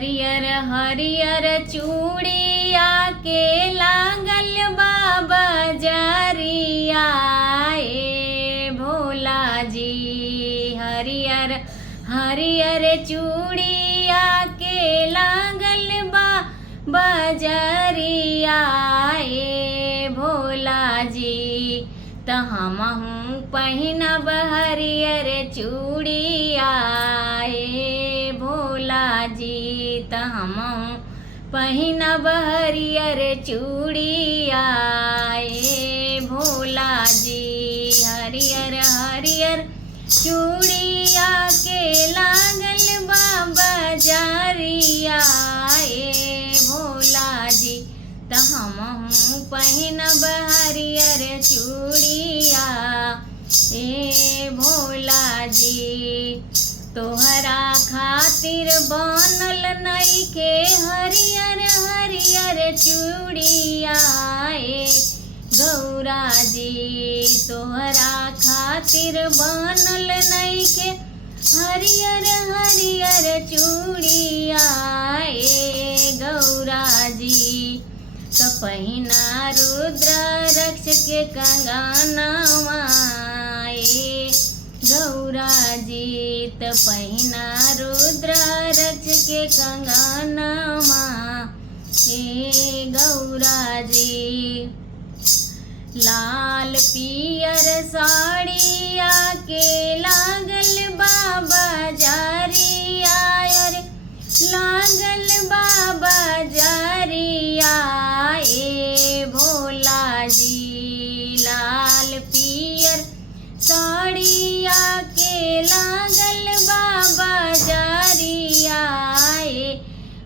हरियर हरियर चूड़िया के लागल बाबा जरिया ए भोला जी। हरियर हरियर चूड़िया के लागल बाबा जरिया ए भोला जी। त हमहूँ पहिनब हरियर चूड़िया ए भोला जी। त हमहूँ पहिनब हरियर चूड़िया ए भोला जी। हरियर हरियर चूड़िया के लागल बाबा जरिया ए भोला जी। त हमहूँ पहिनब हरियर चूड़िया ए भोला जी। तोहरा खातिर बनल नइखे हरियर हरियर चूड़िया ए गौरा जी। तोहरा खातिर बनल नइखे हरियर हरियर चूड़िया ए गौरा जी। त पहिना रुद्राक्ष के कंगनवा ए गौरा जी। त पहिना रुद्राक्ष के कंगनवा ए गौरा जी। लाल पियर साड़िया के लागल बाबा जरिया रे लागल बाबा जरिया ए भोला जी। लाल पियर साड़िया के लागल बाबा जरिया ए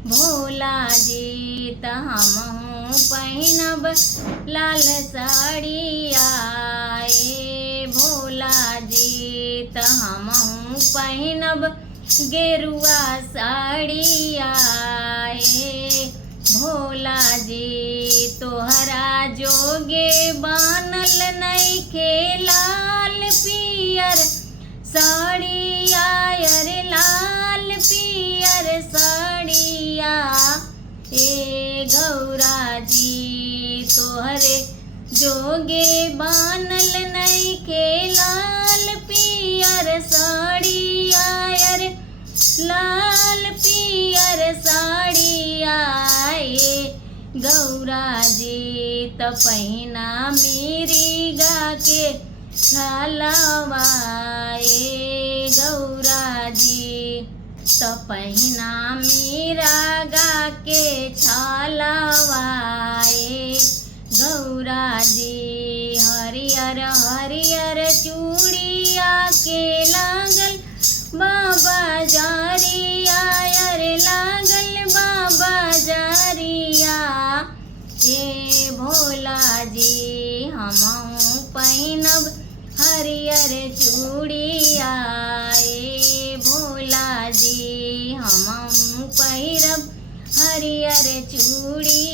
भोला जी। त हमहूँ पहिनब लाल साड़िया ए भोला जी। त हमहूँ पहिनब गेरुआ साड़िया ए भोला जी। तोहरा जोगे बनल नइखे लाल पियर साड़िया रे लाल पियर साड़िया ए गौरा जी। तोहरे जोगे बनल नइखे लाल पियर साड़िया रे लाल पियर साड़िया ए गौरा जी। त पहिना मिरिगा के छलवा ए गौरा जी। त पहिना मिरागा के छलवा ए गौरा जी। हरियर हरियर चूड़िया के लागल बाबा जरिया रे लागल बाबा जरिया ए भोला जी। हमहूँ पहिनब हरियर चूड़िया ए भोला जी। हमहूँ पहिरब हरियर चूड़िया।